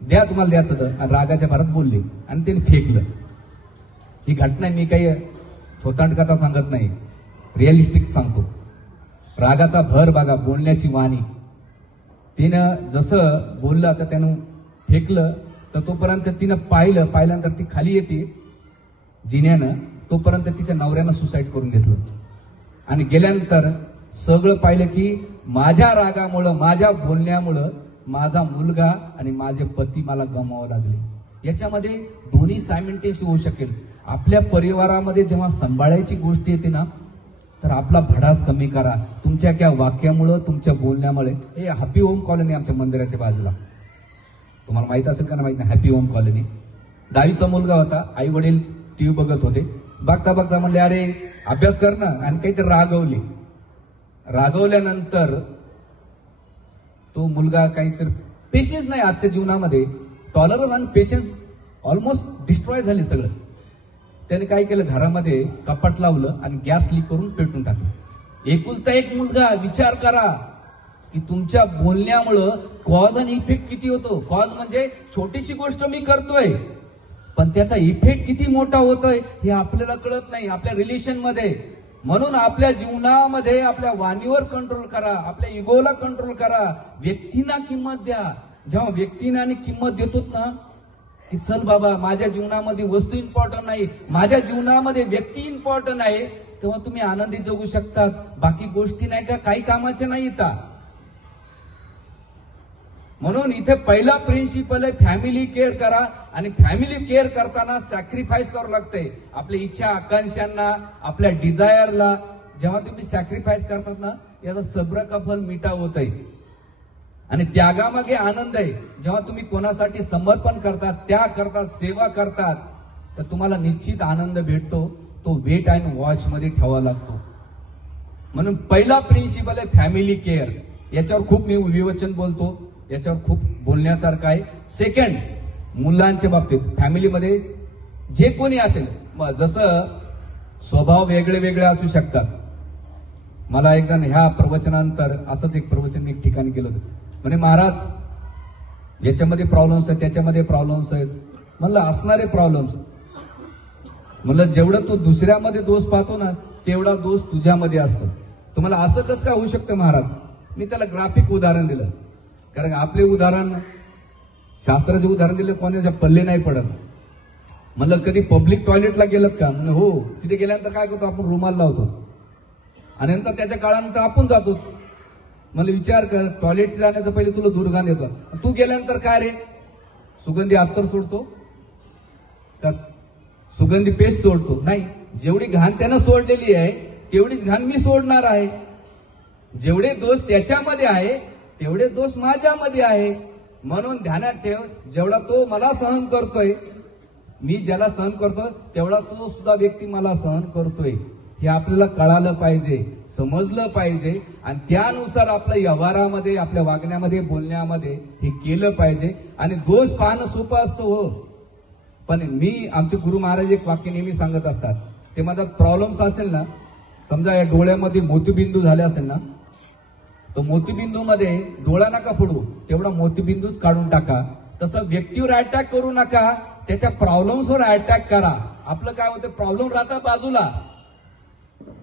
द्या तुम्हाला द्यायचं तर. आणि रागाच्या भारत बोलले आणि त्यांनी फेकलं. ही घटना मी काही थोतांड कथा सांगत नाही, रिअलिस्टिक सांगतो. रागाचा भर बघा, बोलण्याची वाणी. तिनं जसं बोललं तर त्यानं फेकलं, तर तोपर्यंत तिनं पाहिल्यानंतर ती खाली येते जिन्यानं, तोपर्यंत तिच्या नवऱ्यानं सुसाईड करून घेतलं. आणि गेल्यानंतर सगळं पाहिलं की माझ्या रागामुळं, माझ्या बोलण्यामुळं माझा मुलगा आणि माझे पती मला गमावं लागले. याच्यामध्ये दोन्ही सायमेंटेनियस होऊ शकेल. आपल्या परिवारामध्ये जेव्हा सांभाळायची गोष्ट येते ना, तर आपला भडास कमी करा. तुमच्या त्या वाक्यामुळं, तुमच्या बोलण्यामुळे. हे हॅपी होम कॉलनी आमच्या मंदिराच्या बाजूला, तुम्हाला माहित असेल का ना माहित नाही, हॅपी होम कॉलनी. 10वीचा मुलगा होता, आई वडील टीव्ही बघत होते. बघता बघता म्हणले अरे अभ्यास कर ना, आणि काहीतरी रागवल्यानंतर तो मुलगा काहीतरी, पेशन्स नाही आजच्या जीवनामध्ये, टॉलरन्स आणि पेशन्स ऑलमोस्ट डिस्ट्रॉय झाले सगळं. त्याने काय केलं, घरामध्ये कपाट लावलं आणि गॅस लीक करून पेटून टाकलं. एकुलता एक मुलगा, विचार करा की तुमच्या बोलण्यामुळं कॉज आणि इफेक्ट किती होतो. कॉज म्हणजे छोटीशी गोष्ट मी करतोय, पण त्याचा इफेक्ट किती मोठा होतोय हे आपल्याला कळत नाही आपल्या रिलेशनमध्ये. म्हणून आपल्या जीवनामध्ये आपल्या वाणीवर कंट्रोल करा, आपल्या इगोला कंट्रोल करा, व्यक्तींना किंमत द्या. जेव्हा व्यक्तींना आणि किंमत देतोत ना, की चल बाबा माझ्या जीवनामध्ये वस्तू इम्पॉर्टंट नाही, माझ्या जीवनामध्ये व्यक्ती इम्पॉर्टंट आहे, तेव्हा तुम्ही आनंदी जगू शकतात. बाकी गोष्टी नाही का काही कामाच्या नाही इथं. म्हणून इथे पहिला प्रिन्सिपल आहे फॅमिली केअर करा. आणि फॅमिली केअर करताना सॅक्रिफाईस करावं लागतंय. आपल्या इच्छा आकांक्षांना, आपल्या डिझायरला जेव्हा तुम्ही सॅक्रिफाईस करतात ना, याचं सब्र का फल मिठा होत आहे. आणि त्यागामागे आनंद आहे. जेव्हा तुम्ही कोणासाठी समर्पण करतात, त्याग करतात, सेवा करतात, तर तुम्हाला निश्चित आनंद भेटतो. तो वेट अँड वॉच मध्ये ठेवावा लागतो. म्हणून पहिला प्रिन्सिपल आहे फॅमिली केअर. याच्यावर खूप मी विवेचन बोलतो, याच्यावर खूप बोलण्यासारखं आहे. सेकंड, मुलांच्या बाबतीत फॅमिलीमध्ये जे कोणी असेल, जसं स्वभाव वेगळे वेगळे असू शकतात. मला एकदा ह्या प्रवचनानंतर असंच एक प्रवचन एक ठिकाणी केलं होतं. म्हणे महाराज याच्यामध्ये प्रॉब्लेम्स आहेत, त्याच्यामध्ये प्रॉब्लेम्स आहेत. म्हणलं असणारे प्रॉब्लेम्स, म्हणलं जेवढं तू दुसऱ्यामध्ये दोष पाहतो ना, तेवढा दोष तुझ्यामध्ये असतो. तुम्हाला असं कसं काय होऊ शकतं महाराज? मी त्याला ग्राफिक उदाहरण दिलं, कारण आपले उदाहरण, शास्त्राचे उदाहरण दिले कोणाच्या पल्ले नाही पडत. म्हणलं कधी पब्लिक टॉयलेटला गेलं का? म्हणलं हो. तिथे गेल्यानंतर काय करतो आपण, रुमाल लावतो आणि नंतर त्याच्या काळानंतर आपण जातो. म्हणलं विचार कर, टॉयलेट जाण्याचं पहिले तुला दुर्गंध येतो, तू गेल्यानंतर काय रे, सुगंधी अत्तर सोडतो का सुगंधी पेस्ट सोडतो? नाही. जेवढी घाण त्यानं सोडलेली आहे तेवढीच घाण मी सोडणार आहे. जेवढे दोष त्याच्यामध्ये आहे तेवढे दोष माझ्यामध्ये आहे. म्हणून ध्यानात ठेव, जेवढा तो मला सहन करतोय, मी ज्याला सहन करतोय, तेवढा तो सुद्धा व्यक्ती मला सहन करतोय. हे आपल्याला कळालं पाहिजे, समजलं पाहिजे, आणि त्यानुसार आपल्या व्यवहारामध्ये, आपल्या वागण्यामध्ये, बोलण्यामध्ये हे केलं पाहिजे. आणि दोष पाहणं सोपं असतं हो, पण आमचे गुरु महाराज एक वाक्य नेहमी सांगत असतात. ते माझा प्रॉब्लेम्स असेल ना, समजा या डोळ्यामध्ये मोतीबिंदू झाले असेल ना, तो मोतीबिंदू मध्ये डोळा नका फोडू, तेवढा मोतीबिंदूच काढून टाका. तसं व्यक्तीवर अटॅक करू नका, त्याच्या प्रॉब्लेम्सवर अटॅक करा. आपलं काय होतं, प्रॉब्लेम राहतात बाजूला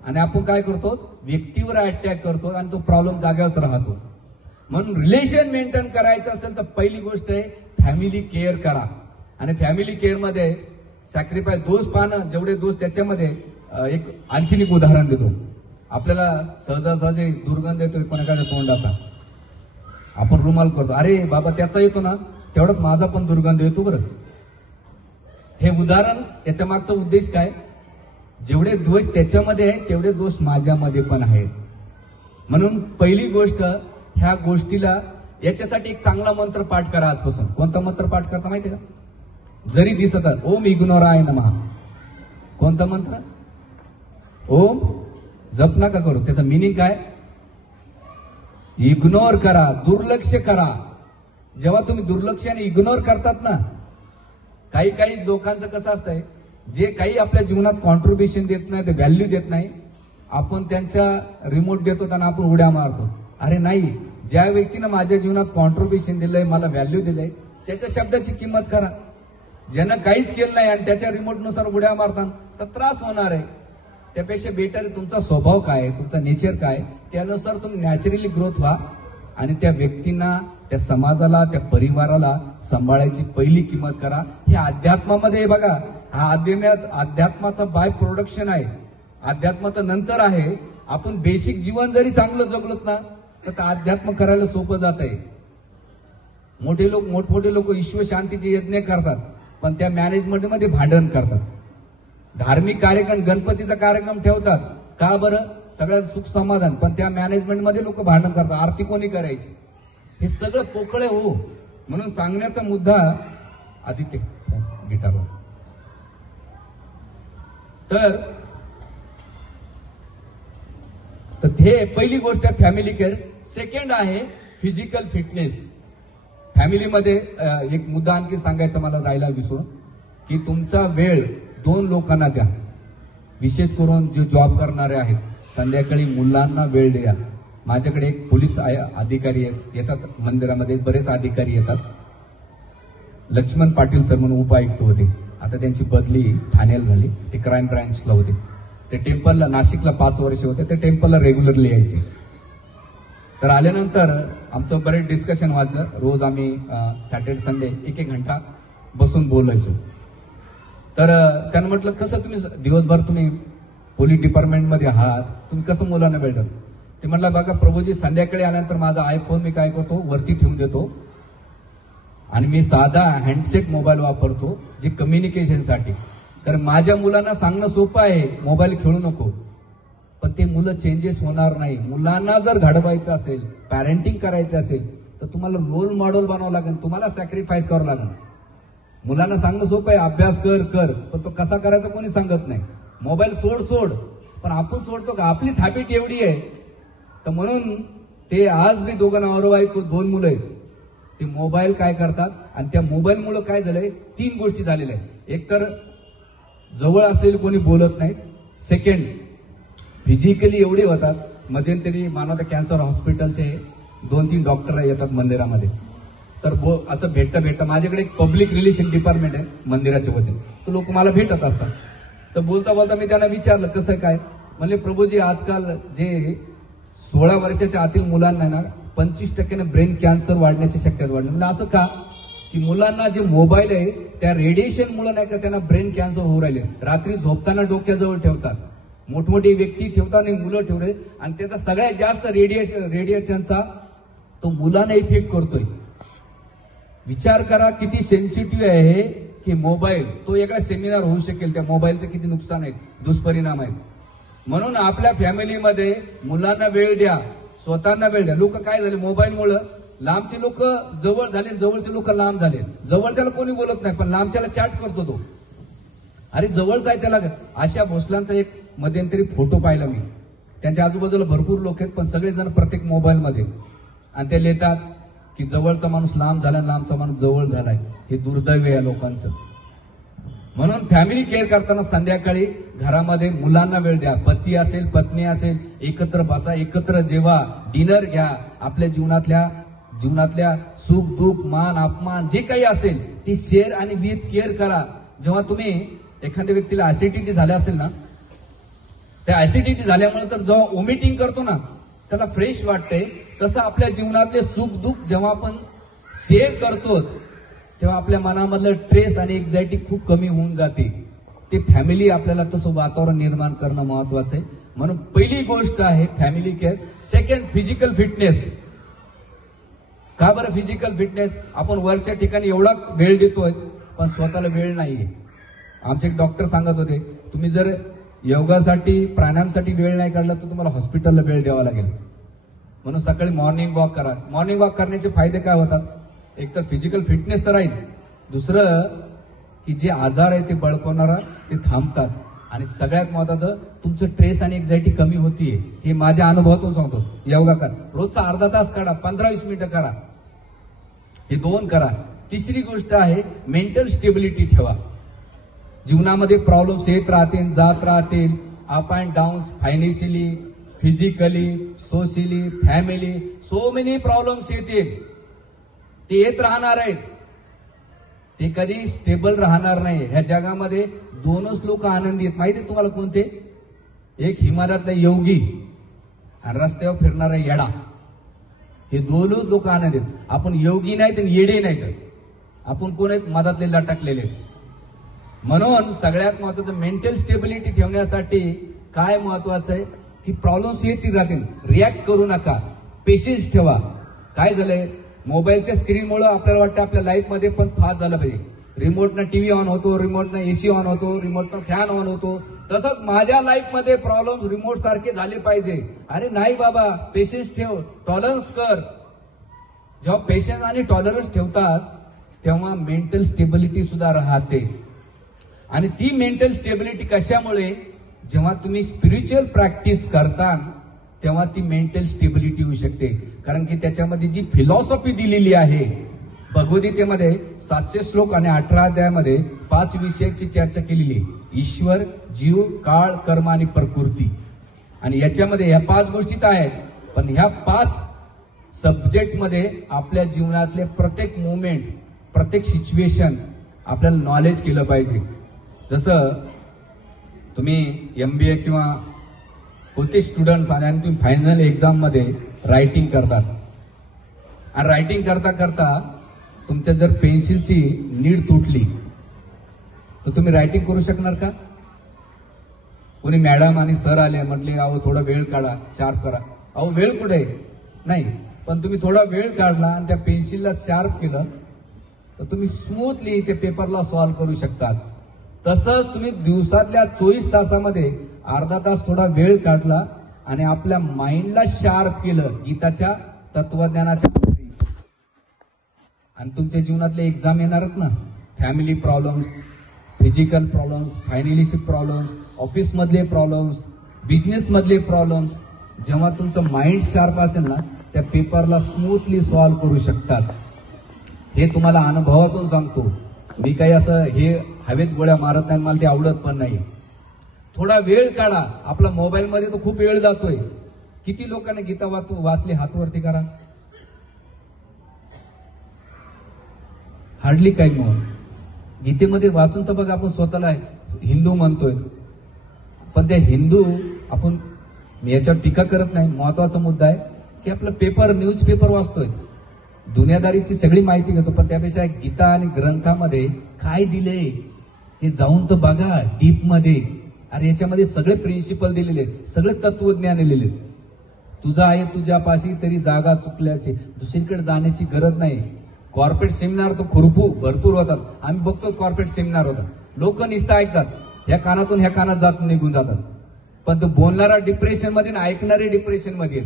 आणि आपण काय करतो, व्यक्तीवर अटॅक करतो आणि तो प्रॉब्लेम जाग्यावर राहतो. म्हणून रिलेशन मेंटेन करायचं असेल तर पहिली गोष्ट आहे फॅमिली केअर करा. आणि फॅमिली केअर मध्ये सॅक्रिफाईस, दोष पाहणं, जेवढे दोष त्याच्यामध्ये. एक आणखीन एक उदाहरण देतो. आपल्याला सहजासहजी दुर्गंध येतो कोणाच्या तोंडाचा, आपण रुमाल करतो, अरे बाबा त्याचा येतो ना, तेवढाच माझा पण दुर्गंध येतो बरं. हे उदाहरण, याच्या मागचा उद्देश काय? जेवढे दोष त्याच्यामध्ये आहे तेवढे दोष माझ्यामध्ये पण आहेत. म्हणून पहिली गोष्ट, ह्या गोष्टीला, याच्यासाठी एक चांगला मंत्र पाठ करा आजपासून. कोणता मंत्र पाठ करता माहिती का? जरी दिसतात, ओम इग्नोराय नमः. कोणता मंत्र? ओम. जप नका करू. त्याचं मिनिंग काय? इग्नोर करा, दुर्लक्ष करा. जेव्हा तुम्ही दुर्लक्ष आणि इग्नोर करतात ना, काही काही लोकांचं कसं असतंय, जे काही आपल्या जीवनात कॉन्ट्रीब्युशन देत नाही, ते व्हॅल्यू देत नाही, आपण त्यांच्या रिमोट देतो त्यांना आपण उड्या मारतो. अरे नाही, ज्या व्यक्तीनं माझ्या जीवनात कॉन्ट्रीब्युशन दिलंय, मला व्हॅल्यू दिलंय, त्याच्या शब्दाची किंमत करा. ज्यानं काहीच केलं नाही आणि त्याच्या रिमोटनुसार उड्या मारतात तर त्रास होणार आहे. त्यापेक्षा बेटर तुमचा स्वभाव काय आहे, तुमचा नेचर काय, त्यानुसार तुम्ही नॅचरली ग्रोथ व्हा आणि त्या व्यक्तींना, त्या समाजाला, त्या परिवाराला सांभाळायची पहिली किंमत करा. हे अध्यात्मामध्ये बघा, हा अध्यात्माचा बाय प्रोडक्शन आहे. अध्यात्म तर नंतर आहे. आपण बेसिक जीवन जरी चांगलं जगलोत ना तर अध्यात्म करायला सोपं जात आहे. मोठमोठे लोक ईश्वर शांतीचे यज्ञ करतात, पण त्या मॅनेजमेंटमध्ये भांडण करतात. धार्मिक कार्यक्रम, गणपतीचा कार्यक्रम ठेवतात, का बरं? सगळ्यात सुख समाधान, पण त्या मॅनेजमेंटमध्ये लोक भांडण करतात. आरती कोणी करायची? हे सगळं पोकळे हो. म्हणून सांगण्याचा मुद्दा, आदित्य गिटारवर, तर हे पहिली गोष्ट आहे फॅमिली केअर. सेकंड आहे फिजिकल फिटनेस. फॅमिलीमध्ये एक मुद्दा आणखी सांगायचा मला राहिला विसरून, की तुमचा वेळ 2 लोकांना द्या. विशेष करून जे जॉब करणारे आहेत, संध्याकाळी मुलांना वेळ द्या. माझ्याकडे एक पोलीस अधिकारी येतात मंदिरामध्ये, बरेच अधिकारी येतात. लक्ष्मण पाटील सर म्हणून उपायुक्त होते, आता त्यांची बदली ठाण्याला झाली. ते क्राईम ब्रांचला होते. ते टेम्पलला, नाशिकला 5 वर्ष होते, ते टेम्पलला रेग्युलरली यायचे. तर आल्यानंतर आमचं बरेच डिस्कशन व्हायचं. रोज आम्ही सॅटर्डे संडे 1-1 घंटा बसून बोलायचो. तर त्यांना म्हटलं, कसं तुम्ही दिवसभर तुम्ही पोलीस डिपार्टमेंटमध्ये आहात, तुम्ही कसं मुलांना भेटत? ते म्हटलं, बघा प्रभूजी, संध्याकाळी आल्यानंतर माझा आयफोन मी काय करतो, वरती ठेवून देतो आणि मी साधा हँडसेट मोबाईल वापरतो, जे कम्युनिकेशनसाठी. तर माझ्या मुलांना सांगणं सोपं आहे, मोबाईल खेळू नको, पण ते मुलं चेंजेस होणार नाही. मुलांना जर घडवायचं असेल, पॅरेंटिंग करायचं असेल, तर तुम्हाला रोल मॉडेल बनावं लागेल, तुम्हाला सॅक्रिफाईस करावं लागेल. मुलांना सांगणं सोपं आहे, अभ्यास कर, पण तो कसा करायचा कोणी सांगत नाही. मोबाईल सोड, पण आपण सोडतो का? आपलीच हॅबिट एवढी आहे. तर म्हणून ते आज मी दोघांना औरवाईक 2 मुलं आहेत, ते मोबाईल काय करतात, आणि त्या मोबाईलमुळे काय झालंय, 3 गोष्टी झालेल्या आहेत. एक तर जवळ असलेले कोणी बोलत नाही. सेकंड, फिजिकली एवढे होतात. मध्यंतरी मानवता कॅन्सर हॉस्पिटलचे 2-3 डॉक्टर येतात मंदिरामध्ये, तर असं भेटता माझ्याकडे एक पब्लिक रिलेशन डिपार्टमेंट आहे मंदिराच्या वतीने, तर लोक मला भेटत असतात. तर बोलता मी त्यांना विचारलं, कसं काय? म्हणले, प्रभूजी, आजकाल जे 16 वर्षाच्या आतील मुलांना ना 25% ब्रेन कॅन्सर वाढण्याची शक्यता वाढली. म्हणजे असं का? की मुलांना जे मोबाईल आहे त्या रेडिएशन मुळे नाही का त्यांना ब्रेन कॅन्सर होऊ राहिले. रात्री झोपताना डोक्याजवळ ठेवतात, मोठमोठी व्यक्ती ठेवतात आणि मुलं ठेवले, आणि त्याचा सगळ्यात जास्त रेडिएशनचा तो मुलांना इफेक्ट करतोय. विचार करा किती सेन्सिटिव्ह आहे की मोबाईल. तो एका सेमिनार होऊ शकेल, त्या मोबाईलचं किती नुकसान आहेत, दुष्परिणाम आहेत. म्हणून आपल्या फॅमिलीमध्ये मुलांना वेळ द्या, स्वतःना वेळ द्या. लोक काय झाले, मोबाईलमुळे लांबचे लोक जवळ झाले, जवळचे लोक लांब झाले. जवळच्याला कोणी बोलत नाही, पण लांबच्याला चॅट करतो तो. अरे जवळचा आहे त्याला. आशा भोसलांचा एक मध्यंतरी फोटो पाहिला मी. त्यांच्या आजूबाजूला भरपूर लोक आहेत, पण सगळेजण प्रत्येक मोबाईलमध्ये, आणि ते लिहितात की जवळचा माणूस लांब झाला, लांबचा माणूस जवळ झालाय. हे दुर्दैव आहे या लोकांचं. म्हणून फॅमिली केअर करताना संध्याकाळी घरामध्ये मुलांना वेळ द्या. पती असेल, पत्नी असेल, एकत्र बसा, एकत्र जेवा, डिनर घ्या. आपल्या जीवनातल्या सुख दुःख, मान अपमान जे काही असेल ती शेअर आणि विथ केअर करा. जेव्हा तुम्ही एखाद्या व्यक्तीला ऍसिडिटी झाल्या असेल ना, त्या ऍसिडिटी झाल्यामुळे तर जेव्हा वॉमिटिंग करतो ना त्याला फ्रेश वाटते, तसं आपल्या जीवनातले सुख दुःख जेव्हा आपण शेअर करतो तेव्हा आपल्या मनामधलं स्ट्रेस आणि एन्झायटी खूप कमी होऊन जाते. ते फॅमिली आपल्याला तसं वातावरण निर्माण करणं महत्वाचं आहे. म्हणून पहिली गोष्ट आहे family care. Second, physical fitness. का बरं फिजिकल फिटनेस? आपण वरच्या ठिकाणी एवढा वेळ देतोय पण स्वतःला वेळ नाहीये. आमचे एक डॉक्टर सांगत होते, तुम्ही जर योगासाठी प्राणायामसाठी वेळ नाही काढला तर तुम्हाला हॉस्पिटलला वेळ द्यावा लागेल. म्हणून सकाळी मॉर्निंग वॉक करा. मॉर्निंग वॉक करण्याचे फायदे काय होतात? एक तर फिजिकल फिटनेस तर राहील, दुसरं की जे आजार आहे ते बळकवणारा ते थांबतात, आणि सगळ्यात महत्वाचं तुमचं स्ट्रेस आणि एन्झायटी कमी होतीये. हे माझ्या अनुभवातून सांगतो. योगा करा, रोजचा अर्धा तास काढा, 15-20 मिनिटं करा, हे 2 करा. तिसरी गोष्ट आहे मेंटल स्टेबिलिटी ठेवा. जीवनामध्ये प्रॉब्लेम्स येत राहतील, जात राहतील, up and down, financially, physically, socially, family, so many problems येतील. ते येत राहणार आहेत, ते कधी स्टेबल राहणार नाही. ह्या जगामध्ये 2च लोक आनंदी आहेत, माहिती आहे तुम्हाला कोणते? एक हिमालयातला योगी आणि रस्त्यावर फिरणारा येडा. हे 2 लोक आनंदी आहेत. आपण योगी नाहीत आणि येडे नाहीत, आपण कोण आहेत? मधातले लटकलेले. म्हणून सगळ्यात महत्वाचं मेंटल स्टेबिलिटी ठेवण्यासाठी काय महत्वाचं आहे की प्रॉब्लेम्स येतील राहतील, रिॲक्ट करू नका, पेशन्स ठेवा. काय झालंय, मोबाईलच्या स्क्रीनमुळे आपल्याला वाटतं आपल्या लाईफमध्ये पण फास्ट झालं पाहिजे. रिमोटनं टीव्ही ऑन होतो, रिमोटनं एसी ऑन होतो, रिमोटनं फॅन ऑन होतो. तसंच माझ्या लाईफमध्ये प्रॉब्लेम रिमोट सारखे झाले पाहिजे. अरे नाही बाबा, पेशन्स ठेव, टॉलरन्स कर. जेव्हा पेशन्स आणि टॉलरन्स ठेवतात तेव्हा मेंटल स्टेबिलिटी सुद्धा राहते. आणि ती मेंटल स्टेबिलिटी कशामुळे? जेव्हा तुम्ही स्पिरिच्युअल प्रॅक्टिस करता तेव्हा ती मेंटल स्टेबिलिटी होऊ शकते. कारण की त्याच्यामध्ये जी फिलॉसॉफी दिलेली आहे, भगवद्गीतेमध्ये 700 श्लोक आणि 18 अध्यायामध्ये 5 विषयाची चर्चा केलेली आहे. ईश्वर, जीव, काळ, कर्म आणि प्रकृती. आणि याच्यामध्ये ह्या 5 गोष्टी तर आहेत, पण ह्या 5 सब्जेक्टमध्ये आपल्या जीवनातले प्रत्येक मोमेंट, प्रत्येक सिच्युएशन आपल्याला नॉलेज केलं पाहिजे. जसं तुम्ही MBA किंवा कोणते स्टुडंट्स आणि तुम्ही फायनल एक्झाम मध्ये रायटिंग करतात, आणि रायटिंग करता करता तुमच्या जर पेन्सिलची नीड तुटली तर तुम्ही रायटिंग करू शकणार का? कोणी मॅडम आणि सर आले, म्हटले अहो थोडा वेळ काढा, शार्प करा. अहो वेळ कुठे नाही, पण तुम्ही थोडा वेळ काढला आणि त्या पेन्सिलला शार्प केलं तर तुम्ही स्मूथली ते पेपरला सॉल्व्ह करू शकतात. तसंच तुम्ही दिवसातल्या 24 तासामध्ये अर्धा तास थोडा वेळ काढला आणि आपल्या माइंडला शार्प केलं गीताच्या तत्वज्ञानाच्या, आणि तुमच्या जीवनातले एक्झाम येणारच ना, family problems, physical problems, financial problems, office मधले प्रॉब्लेम्स, बिझनेस मधले प्रॉब्लेम्स, जेव्हा तुमचं माइंड शार्प असेल ना त्या पेपरला स्मूथली सॉल्व्ह करू शकतात. हे तुम्हाला अनुभवातून सांगतो. मी काही असं हे हवेत गोळ्या मारत नाही, मला ते आवडत पण नाही. थोडा वेळ काढा. आपला मोबाईलमध्ये तो खूप वेळ जातोय. किती लोकांनी गीता वाचली? हातवरती करा. हार्डली काही. मग गीतेमध्ये वाचून तर बघा, आपण स्वतःला हिंदू म्हणतोय, पण त्या हिंदू आपण, मी याच्यावर टीका करत नाही, महत्वाचा मुद्दा आहे की आपलं पेपर, न्यूजपेपर वाचतोय, दुनियादारीची सगळी माहिती घेतो, पण त्यापेक्षा गीता आणि ग्रंथामध्ये काय दिले हे जाऊन तर बघा डीप मध्ये. अरे याच्यामध्ये सगळे प्रिन्सिपल दिलेले, सगळे तत्वज्ञान दिलेले. तुझा आहे तुझ्यापाशी तरी जागा चुकल्याशी, दुसरीकडे जाण्याची गरज नाही. कॉर्पोरेट सेमिनार तो भरपूर होतात. आम्ही बघतो कॉर्पोरेट सेमिनार होतात, लोक नुसतं ऐकतात, ह्या कानातून ह्या कानात जात निघून जातात, पण तो बोलणारा डिप्रेशन मध्ये आणि ऐकणारे डिप्रेशन मध्ये.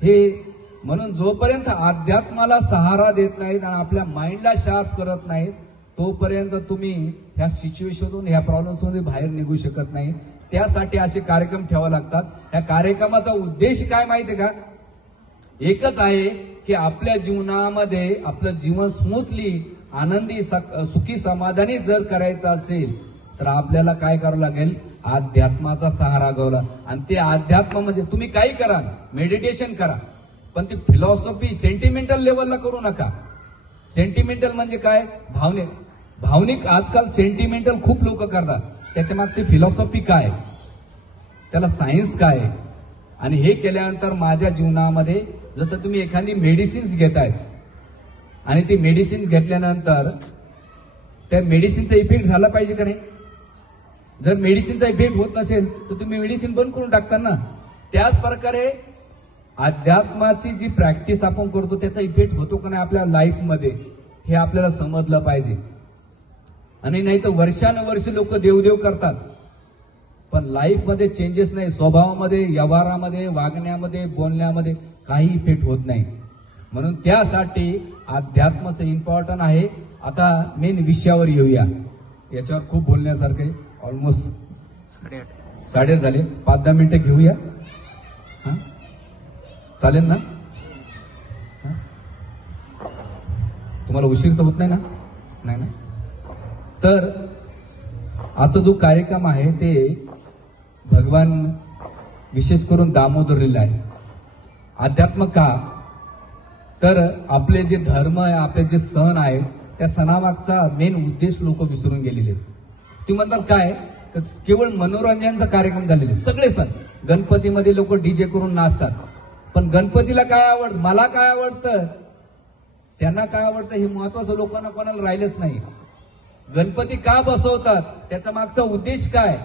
हे म्हणून जोपर्यंत अध्यात्माला सहारा देत नाहीत आणि आपल्या माइंडला शार्प करत नाहीत तोपर्यंत तुम्ही ह्या सिच्युएशनमधून, ह्या प्रॉब्लेम्समध्ये बाहेर निघू शकत नाही. त्यासाठी असे कार्यक्रम ठेवावे लागतात. ह्या कार्यक्रमाचा उद्देश काय माहितीये का? एकच आहे की आपल्या जीवनामध्ये आपलं जीवन स्मूथली, आनंदी, सुखी, समाधानी जर करायचं असेल तर आपल्याला काय करावं लागेल? अध्यात्माचा सहारा घ्यावा. आणि ते अध्यात्म म्हणजे तुम्ही काही करा, मेडिटेशन करा, पण ती फिलॉसॉफी सेंटिमेंटल लेवलला करू नका. सेंटिमेंटल म्हणजे काय? भावनिक आजकाल सेंटिमेंटल खूप लोक करतात. त्याच्या मागची फिलॉसॉफी काय, त्याला सायन्स काय? आणि हे केल्यानंतर माझ्या जीवनामध्ये, जसं तुम्ही एखादी मेडिसिन्स घेताय आणि ती मेडिसिन्स घेतल्यानंतर त्या मेडिसिनचा इफेक्ट झाला पाहिजे का नाही? जर मेडिसिनचा इफेक्ट होत नसेल तर तुम्ही मेडिसिन बंद करून टाकता ना. त्याच प्रकारे अध्यात्माची जी प्रॅक्टिस आपण करतो त्याचा इफेक्ट होतो का नाही आपल्या लाईफमध्ये हे आपल्याला समजलं पाहिजे. आणि नाही तर वर्षानुवर्ष लोक देवदेव करतात पण लाईफमध्ये चेंजेस नाही, स्वभावामध्ये, व्यवहारामध्ये, वागण्यामध्ये, बोलण्यामध्ये काही इफेक्ट होत नाही. म्हणून त्यासाठी अध्यात्माचं इम्पॉर्टंट आहे. आता मेन विषयावर येऊया. याच्यावर खूप बोलण्यासारखं आहे. ऑलमोस्ट 8:30 झाले. 5-10 मिनिटं घेऊया. चालेल ना? तुम्हाला उशीर तर होत नाही ना? नाही ना? तर आजचा जो कार्यक्रम आहे ते भगवान विशेष करून दामोदरीला आहे. अध्यात्म का? तर आपले जे धर्म आहे, आपले जे सण आहे, त्या सणामागचा मेन उद्देश लोक विसरून गेलेले. ते म्हणतात काय, तर केवळ मनोरंजनाचा कार्यक्रम झालेले सगळे सण. गणपतीमध्ये लोक डीजे करून नाचतात, पण गणपतीला काय आवडतं, मला काय आवडतं, त्यांना काय आवडतं हे महत्वाचं लोकांना कोणाला राहिलंच नाही. गणपती का बसवतात, त्याचा मागचा उद्देश काय,